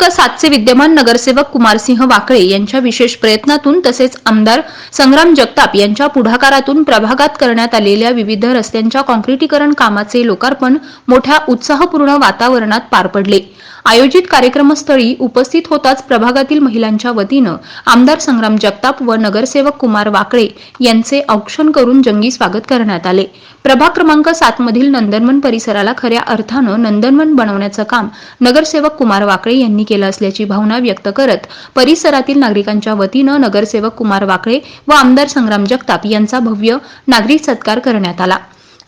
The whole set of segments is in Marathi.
क्रमांक 7 चे विद्यमान नगरसेवक कुमारसिंह वाकळे यांच्या विशेष प्रयत्नातून तसेच आमदार संग्राम जगताप यांच्या पुढाकारातून प्रभागात करण्यात आलेल्या विविध रस्त्यांच्या काँक्रिटीकरण कामाचे लोकार्पण मोठ्या उत्साहपूर्ण वातावरणात पार पडले। आयोजित कार्यक्रमस्थळी उपस्थित होताच प्रभागातील महिलांच्या वतीनं आमदार संग्राम जगताप व नगरसेवक कुमार वाकळे यांचे औक्षण करून जंगी स्वागत करण्यात आले। प्रभाग क्रमांक 7 मधील नंदनवन परिसराला खऱ्या अर्थानं नंदनवन बनवण्याचं काम नगरसेवक कुमार वाकळे यांनी केलं असल्याची भावना व्यक्त करत परिसरातील नागरिकांच्या वतीनं नगरसेवक कुमार वाकळे व आमदार संग्राम जगताप यांचा भव्य नागरिक सत्कार करण्यात आला।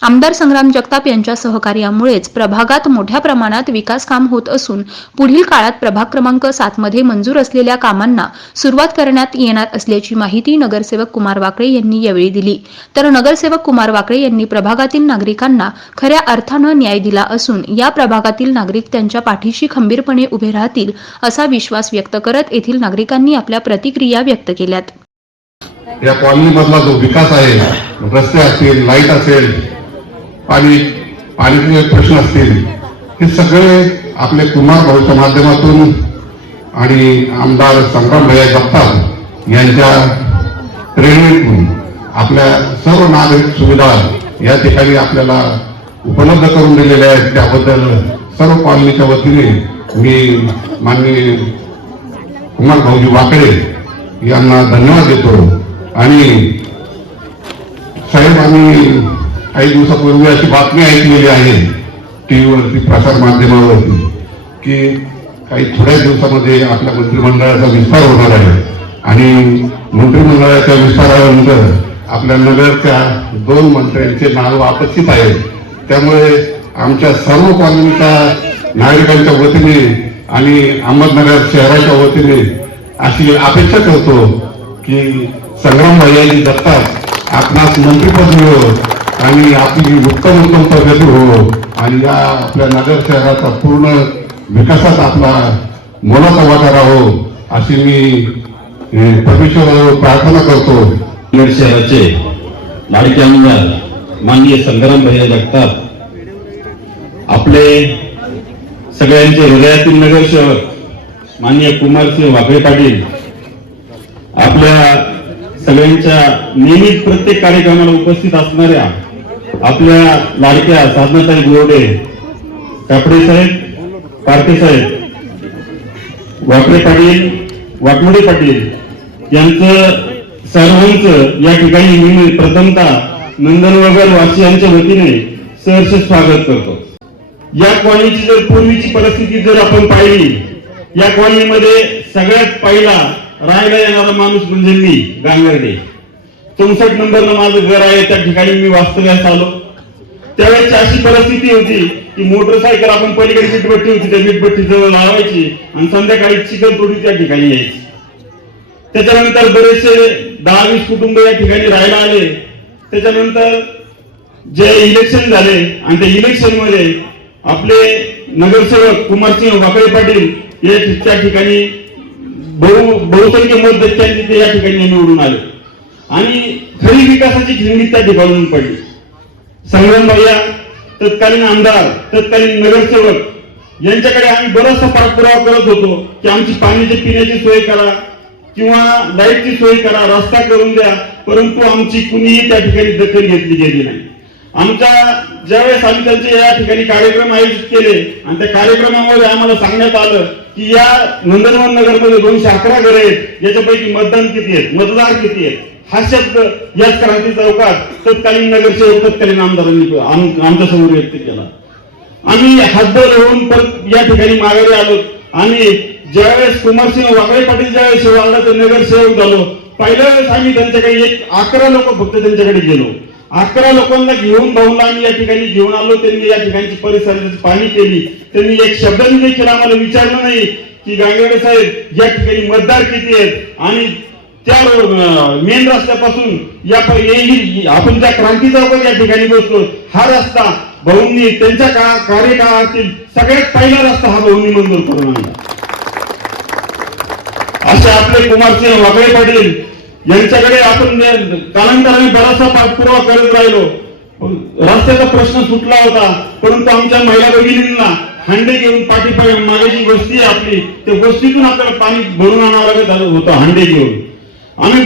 आमदार संग्राम जगताप यांच्या सहकार्यामुळेच प्रभागात मोठ्या प्रमाणात विकास काम होत असून पुढील काळात प्रभाग क्रमांक 7 मध्ये मंजूर असलेल्या कामांना सुरुवात करण्यात येणार असल्याची माहिती नगरसेवक कुमार वाकळे यांनी यावेळी दिली। तर नगरसेवक कुमार वाकळे यांनी प्रभागातील नागरिकांना खऱ्या अर्थानं न्याय दिला असून या प्रभागातील नागरिक त्यांच्या पाठीशी खंबीरपणे उभे राहतील असा विश्वास व्यक्त करत येथील नागरिकांनी आपल्या प्रतिक्रिया व्यक्त केल्यात। या कॉलनीमधला जो विकास आहे, रस्ते असतील, लाईट असेल, पाण्याचे प्रश्न असतील, हे सगळे आपले कुमार भाऊच्या माध्यमातून आणि आमदार संग्राम भैया जगताप यांच्या प्रेरणेतून आपल्या सर्व नागरिक सुविधा या ठिकाणी आपल्याला उपलब्ध करून दिलेल्या आहेत। त्याबद्दल सर्व कॉलनीच्या वतीने मी माननीय कुमार भाऊजी वाकळे यांना धन्यवाद देतो। आणि साहेब, आम्ही काही दिवसापूर्वी अशी बातमी ऐकलेली आहे टीव्हीवरती, प्रसार माध्यमावरती, की काही थोड्या दिवसामध्ये आपल्या मंत्रिमंडळाचा विस्तार होणार आहे आणि मंत्रिमंडळाच्या विस्तारानंतर आपल्या नगरच्या 2 मंत्र्यांचे नाव अपेक्षित आहेत। त्यामुळे आमच्या सर्व कॉलनीच्या नागरिकांच्या वतीने आणि अहमदनगर शहराच्या वतीने अशी अपेक्षा करतो की संग्राम भैया जगताप आपणास मंत्रिपद मिळो आणि आपली उत्तम प्रगती हो आणि या आपल्या नगर शहराचा पूर्ण विकासात आपला मोलाचा वाटा हो अशी मी परमेश्वरावर प्रार्थना करतो। नगर शहराचे लाडके आमदार माननीय संग्राम भैया जगताप, आपले सगळ्यांचे हृदयातील नगरसेवक माननीय कुमारसिंह वाकळे पाटील, आपल्या सगळ्यांच्या नियमित प्रत्येक कार्यक्रमाला उपस्थित असणाऱ्या आपल्या लाडक्या साधनाताई बोर्डे, कापडे साहेब, पारखे साहेब, वाकडे पाटील, वाकमोडे पाटील यांचं सर्वांचं या ठिकाणी मी प्रथमतः नंदनवन वासियांच्या वतीने सहर्ष स्वागत करतो। या कॉलनीची जर पूर्वीची परिस्थिती जर आपण पाहिली, या कॉलनीमध्ये सगळ्यात पहिला राहायला येणारा माणूस म्हणजे मी, गांगर्डे। 64 नंबरनं माझं घर आहे, त्या ठिकाणी मी वास्तव्यास आलो। त्यावेळेची अशी परिस्थिती होती की मोटरसायकल आपण पलीकडे वीटभट्टी होती, त्या वीटभट्टी जवळ लावायची आणि संध्याकाळी चिकन तोडी त्या ठिकाणी यायची। त्याच्यानंतर बरेचसे 10-20 कुटुंब या ठिकाणी राहायला आले। त्याच्यानंतर जे इलेक्शन झाले आणि त्या इलेक्शन मध्ये आपले नगरसेवक कुमारसिंह वाकळे पाटील या त्या ठिकाणी बहुसंख्य मतदारांनी ते या ठिकाणी निवडून आले आणि खरी विकासाची झेंडी त्या ठिकाणून पडली। संग्राम भैया, तत्कालीन आमदार, तत्कालीन नगरसेवक यांच्याकडे आम्ही बराचसा पाठपुरावा करत होतो की आमची पाण्याची पिण्याची सोय करा किंवा लाईटची सोय करा, रस्ता करून द्या, परंतु आमची कुणीही त्या ठिकाणी दखल घेतली गेली नाही। आमच्या ज्यावेळेस आम्ही त्यांचे या ठिकाणी कार्यक्रम आयोजित केले आणि त्या कार्यक्रमामध्ये आम्हाला सांगण्यात आलं की या नंदनवन नगरमध्ये 211 घरे आहेत, याच्यापैकी मतदान किती आहेत, मतदार किती आहेत, हा शब्द याच क्रांती चौकात तत्कालीन नगरसेवक, तत्कालीन आमदारांनी आमच्या समोर व्यक्त केला। आम्ही हातबल होऊन परत या ठिकाणी माघारी आलो आणि ज्यावेळेस कुमारसिंह वाकळे पाटील ज्यावेळेस वार्डाचे नगरसेवक झालो, पहिल्या वेळेस आम्ही त्यांच्याकडे 11 लोक फक्त त्यांच्याकडे गेलो। 11 लोकांना घेऊन भाऊला आम्ही या ठिकाणी घेऊन आलो। त्यांनी या ठिकाणची परिसराची पाहणी केली। त्यांनी एक शब्दाने देखील आम्हाला विचारलं नाही की गांगर्डे साहेब या ठिकाणी मतदार किती आहेत आणि त्या मेन रस्त्यापासून या आपण ज्या क्रांती चौकात या ठिकाणी बसलो, हा रस्ता भाऊंनी त्यांच्या कार्यकाळातील सगळ्यात पहिला रस्ता हा भाऊंनी मंजूर करून आणला। असे आपले कुमारसिंह वाकळे पाटील यांच्याकडे आपण कालांतराने बराचसा पाठपुरावा करत राहिलो। रस्त्याचा प्रश्न सुटला होता, परंतु आमच्या महिला भगिनींना हंडे घेऊन पाठीपाय मागाची वस्ती आहे आपली, त्या वस्तीतून आपल्याला पाणी भरून आणावं लागत होतं हंडे घेऊन. आम्ही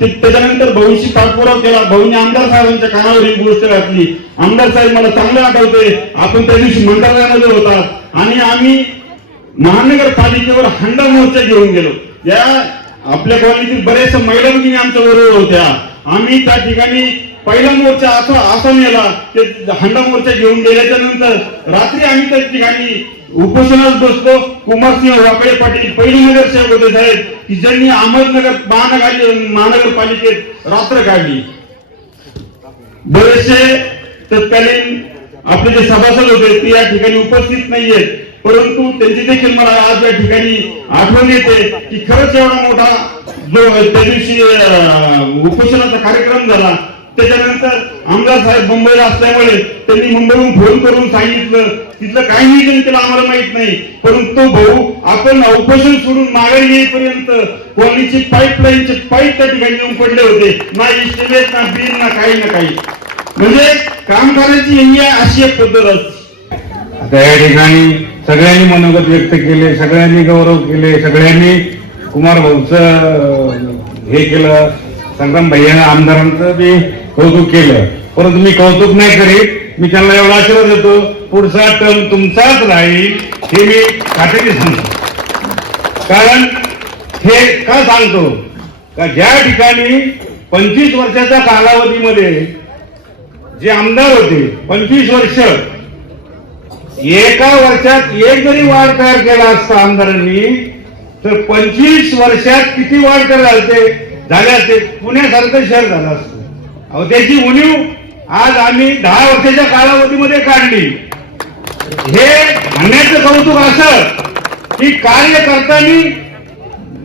त्याच्यानंतर भाऊंशी पाठपुरावा केला. भाऊंनी आमदार साहेबांच्या कानावर ही गोष्ट घातली. आमदार साहेब मला चांगलं आठवतंय, आपण त्या दिवशी मंत्रालयामध्ये होता आणि आम्ही महानगरपालिकेवर हंडा मोर्चा घेऊन गेलो. या आपल्या कॉलनीतील बऱ्याचशा महिला भगिनी आमच्या बरोबर होत्या. आम्ही त्या ठिकाणी पहिला मोर्चा असा नेला, ते हंडा मोर्चा घेऊन गेल्याच्या नंतर रात्री आम्ही त्या ठिकाणी उपोषणात बसलो. कुमारसिंह वाकळे पाटील पहिली नगरसेवक होते साहेब, की ज्यांनी अहमदनगर महानगरपालिकेत रात्र काढली. बरेचसे तत्कालीन आपले जे सभासद होते ते या ठिकाणी उपस्थित नाहीयेत, परंतु त्यांची देखील मला आज या ठिकाणी आठवण येते की खरंच एवढा मोठा जो त्या दिवशी उपोषणाचा कार्यक्रम झाला. त्याच्यानंतर आमदार साहेब मुंबईला असल्यामुळे त्यांनी मुंबईहून फोन करून सांगितलं, तिथलं काही नियोजन केलं आम्हाला माहित नाही, परंतु भाऊ आपण उपोषण सोडून माघारी येईपर्यंत कॉलनीची पाईपलाईनचे पाईप त्या ठिकाणी येऊन पडले होते. ना इस्टिमेट, ना बिल, ना काही. म्हणजे काम करायची ही अशी एक पद्धत असते. आता या ठिकाणी सगळ्यांनी मनोगत व्यक्त केले, सगळ्यांनी गौरव केले, सगळ्यांनी कुमार भाऊचं हे केलं, संग्राम भैया आमदारांचं बी कौतुक केलं. परंतु मी कौतुक नाही करीत, मी त्यांना एवढा आशीर्वाद देतो, पुढचा टर्म तुमचाच राहील हे मी खात्रीने सांगतो. कारण हे का सांगतो का ज्या ठिकाणी 25 वर्षाच्या कालावधीमध्ये जे आमदार होते, 25 वर्ष, एका वर्षात एक जरी वाढ तयार केला असता आमदारांनी, तर 25 वर्षात किती वाढ झाले असते, पुण्यासारखं शहर झालं असतं. अहो त्याची उणीव आज आम्ही 10 वर्षाच्या कालावधीमध्ये काढली. हे म्हणण्याचं कौतुक असं की कार्यकर्त्यांनी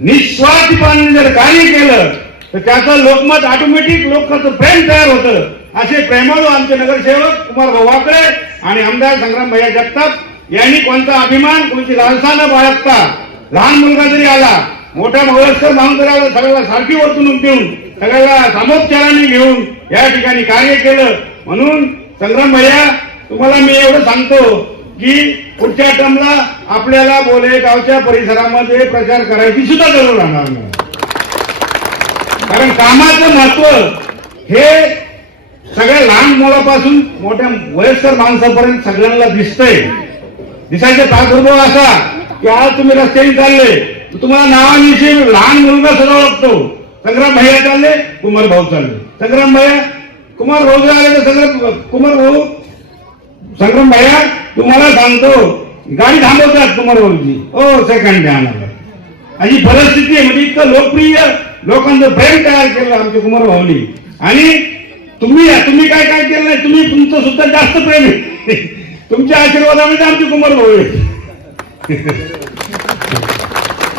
निस्वार्थीपणे जर कार्य केलं तर त्याचं लोकमत ऑटोमॅटिक लोकांचं प्रेम तयार होतं. असे प्रेमाळू आमचे नगरसेवक कुमार भाऊ वाकळे आणि आमदार संग्राम भैया जगताप यांनी कोणता अभिमान, कोणती लालसा न बाळगता, लहान मुलगा जरी आला, मोठ्या वयस्कर माणूस जरी आला, सगळ्याला सारखी वर्तणूक देऊन, सगळ्याला सामोपचाराने घेऊन या ठिकाणी कार्य केलं. म्हणून संग्राम भैया तुम्हाला मी एवढं सांगतो की पुढच्या टर्मला आपल्याला बोलेगावच्या परिसरामध्ये प्रचार करायची सुद्धा जरूर राहणार नाही. कारण कामाचं महत्व हे सगळ्या लहान मुलापासून मोठ्या वयस्कर माणसापर्यंत सगळ्यांना दिसतंय. दिसायचा प्रादुर्भाव असा की आज तुम्ही रस्त्याने चालले, तुम्हाला नावानिशी लहान मुलगा सुद्धा ओळखतो. संग्राम भैया चालले, कुमार भाऊ चालले, संग्राम भैया कुमार भाऊ आले तर कुमार भाऊ संग्राम भैया तुम्हाला सांगतो गाडी थांबवतात कुमार भाऊची, ओ सेकंड द्या आम्हाला. अशी परिस्थिती आहे. म्हणजे इतकं लोकप्रिय लोकांचं प्रेम तयार केलं आमच्या कुमार भाऊनी. आणि तुम्ही काय केलं नाही, तुम्ही तुमचं सुद्धा जास्त प्रेम आहे. तुमच्या आशीर्वादामध्ये आमचे कुमार भाऊ आहे.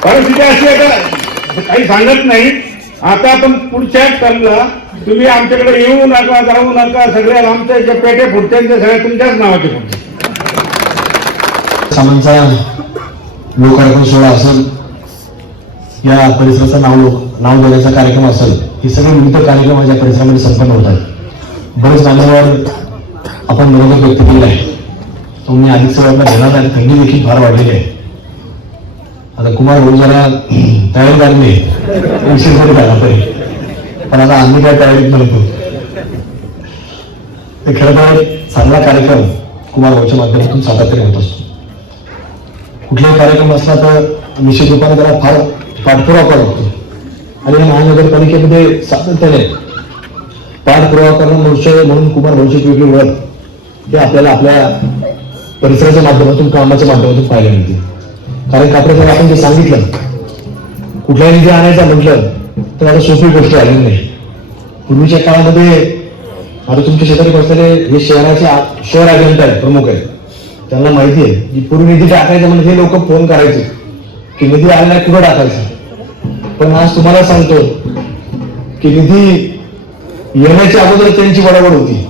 परिस्थिती अशी आहे का काही सांगत नाही. आता आपण पुढच्या टर्मला तुम्ही आमच्याकडे येऊ नका, जाऊ नका, सगळ्या आमच्या जे पेटे फुटत्यांचे सगळ्या तुमच्याच नावाचे फुटते. सामांचा लोकार्पण सोहळा असेल, या परिसराचं नाव देण्याचा कार्यक्रम असेल, हे सगळे विविध कार्यक्रम माझ्या परिसरामध्ये संपन्न होत आहेत. बरेच मान्यवर आपण मनोगत व्यक्त केले आहे. तुम्ही आधीच सगळ्यांना घेणार आणि थंडी देखील फार वाढलेली आहे. आता कुमार भाऊ जरा तयारी लागली उशीर कधी झाला तरी, पण आता आम्ही काय तयारीत नव्हतो. ते खरं तर चांगला कार्यक्रम कुमार भाऊच्या माध्यमातून सातत्याने होत असतो. कुठलाही कार्यक्रम असला तर निश्चित रूपाने त्याला फार पाठपुरावा करावा लागतो. आणि या महानगरपालिकेमध्ये सातत्याने पाठपुरावा करणं म्हणून कुमार भाऊची वेगळी ओळख ते आपल्याला आपल्या परिसराच्या माध्यमातून, कामाच्या माध्यमातून पाहायला मिळते. कारण आपल्याला आपण जे सांगितलं, कुठलाही निधी आणायचा म्हटलं तर आता सोपी गोष्ट आली नाही. पूर्वीच्या काळामध्ये आता तुमच्या शेजारी बसलेले हे शहराचे शहर अभियंता आहेत, प्रमुख आहेत, त्यांना माहिती आहे की पूर्वी निधी टाकायचा म्हणजे हे लोक फोन करायचे की निधी आलेला कुठं टाकायचा. पण आज तुम्हाला सांगतो की निधी येण्याच्या अगोदर त्यांची बडबड होती.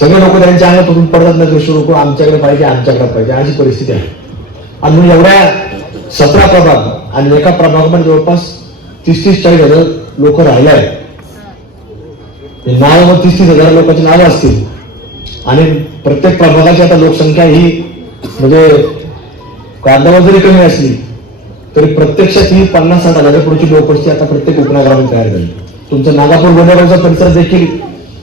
सगळे लोक त्यांच्या अंगात पडून पडतात ना, कृषी लोक आमच्याकडे पाहिजे, अशी परिस्थिती आहे. आणि एवढ्या 17 प्रभाग आणि एका प्रभागामध्ये जवळपास 30-40 लोक राहिले आहेत. नावावर 30-30 लोकांची नावं असतील आणि प्रत्येक प्रभागाची आता लोकसंख्या ही म्हणजे कागदावर जरी कमी असली तरी प्रत्यक्षात ही 50-60 हजार पुढची लोकवस्ती आता प्रत्येक उपनगरामध्ये तयार झाली. तुमचं नागापूर गोंदियाचा परिसर देखील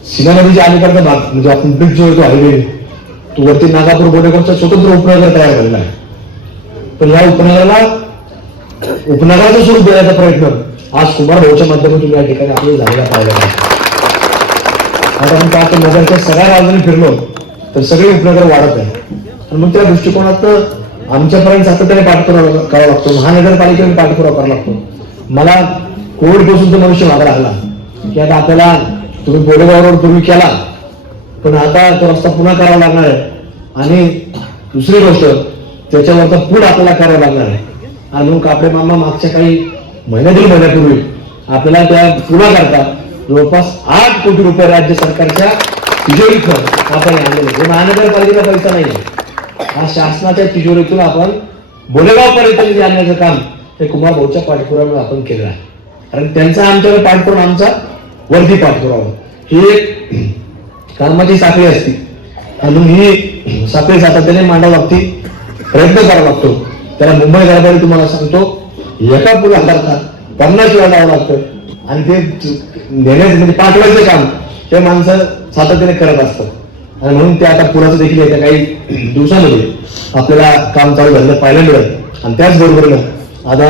सीना नदीच्या अलीकडचा भाग म्हणजे आपण ब्रिज जो येतो हायवे तो वरती नागापूर गोंदियाचा स्वतंत्र उपनगर तयार झालेला आहे. पण या उपनगराचं स्वरूप देण्याचा प्रयत्न आज कुमार भाऊच्या माध्यमातून या ठिकाणी आपल्याला झालेला पाहिला आहे. आता आपण पाहतो नगरच्या सगळ्या बाजूने फिरलो तर सगळे उपनगर वाढत आहे आणि मग त्या दृष्टिकोनात आमच्यापर्यंत सातत्याने पाठपुरावा करावा लागतो. महानगरपालिकेने पाठपुरावा करावा लागतो. मला कोविड पासून तो मनुष्य मागा लागला की आता आपल्याला तुम्ही बोडेगाव पूर्वी केला पण आता तो रस्ता पुन्हा करावा लागणार आहे आणि दुसरी गोष्ट त्याच्यावरचा पूल आपल्याला करावा लागणार आहे. आणि म्हणून कापडे मामा मागच्या काही महिन्यापूर्वी आपल्याला त्या पुला करता जवळपास 8 कोटी रुपये राज्य सरकारच्या तिजोरीतून आपण आणलेले. हे महानगरपालिकेचा पैसा नाही, हा शासनाच्या तिजोरीतून आपण बोलेगाव पर्यंत आणण्याचं काम हे कुमार भाऊच्या पाठपुराव्यामुळे आपण केलं आहे. कारण त्यांचा आमच्याकडे पाठपुरावा आमचा वरती पाठपुरावा ही एक कामाची साखळी असते आणि ही साखळी सातत्याने मांडावी लागते, प्रयत्न करावा लागतो. त्याला मुंबई दरबारी तुम्हाला सांगतो एका पुलाकरता 50 वेळा जावं लागतं आणि ते नेण्याचं म्हणजे पाठवायचं काम ते माणसं सातत्याने करत असतात आणि म्हणून ते आता पुलाचं देखील येत्या काही दिवसांमध्ये आपल्याला काम चालू झालं पाहायला मिळत. आणि त्याचबरोबरीनं आता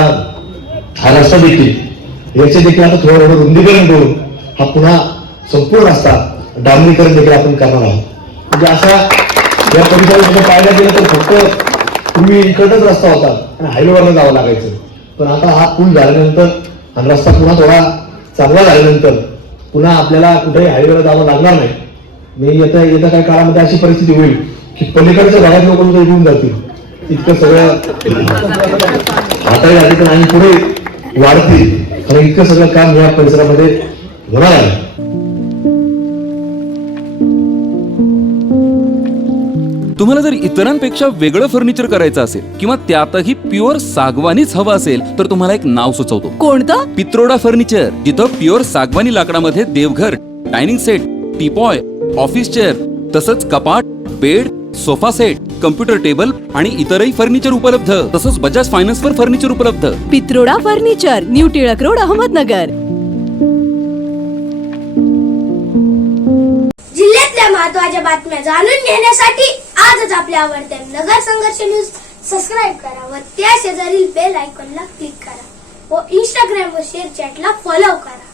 हा रस्ता देखील याचे देखील आता थोडं रुंदीकरण करून हा पुन्हा संपूर्ण रस्ता डांबरीकरण देखील आपण करणार आहोत. म्हणजे असा या परिसरामध्ये पाहायला गेलं तर फक्त पूर्वी इकडचाच रस्ता होता आणि हायवेवरनं जावं लागायचं. पण आता हा पूल झाल्यानंतर आणि रस्ता पुन्हा थोडा चांगला झाल्यानंतर पुन्हा आपल्याला कुठेही हायवेला जावं लागणार नाही. मी येत्या काही काळामध्ये अशी परिस्थिती होईल की पलीकडच्या भागात लोक येऊन जातील इतकं सगळं आता या ठिकाणी आणि पुढे वाढतील आणि इतकं सगळं काम या परिसरामध्ये होणार आहे. तुम्हाला जर इतरांपेक्षा वेगळं फर्निचर करायचं असेल किंवा त्यातही प्युअर सागवानीच हवं असेल तर तुम्हाला एक नाव सुचवतो. कोणतं? पित्रोडा फर्निचर, जिथं प्युअर सागवानी लाकडामध्ये देवघर, dining set, teapoy, office chair तसंच कपाट, bed, sofa set, computer table आणि इतरही फर्निचर उपलब्ध. तसंच बजाज फायनान्सवर फर्निचर उपलब्ध. Pitroda furniture, new Tilak road, Ahmednagar. जिल्ह्यातल्या महत्त्वाच्या बातम्या जाणून घेण्यासाठी आजच आपल्या आवडत्या नगर संघर्ष न्यूज सबस्क्राईब करा व त्या शेजारील बेल आयकॉनला क्लिक करा व इंस्टाग्राम व शेअर चॅटला फॉलो करा.